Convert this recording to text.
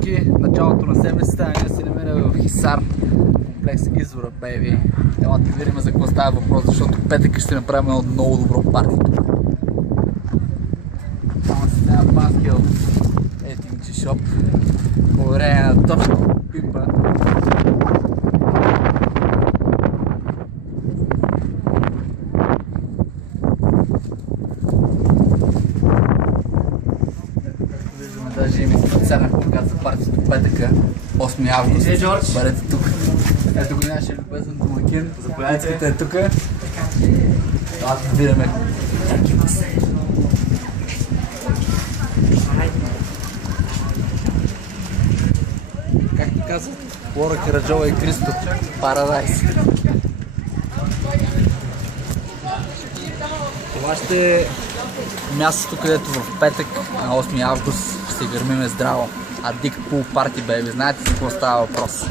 всички, началото на седмицата, ние се намираме в Хисар, комплекс Извора, бейби. Ела да видим за какво става въпрос, защото петък ще направим едно много добро парти тук. Само се снява панския от Етинджи шоп, по време на точно пипа. Даже има официален плакат за партито петъка, 8 август. Бъдете тук. Ето го нашия любезен домакин. Заповядайте е тук. Аз да видим. Както казват Лора Караджова и Кристо, Парадайс. Това ще е мястото, където в петък на 8 август ще се гърмиме здраво. А Дик Пул Парти, бейби. Знаете за какво става въпрос?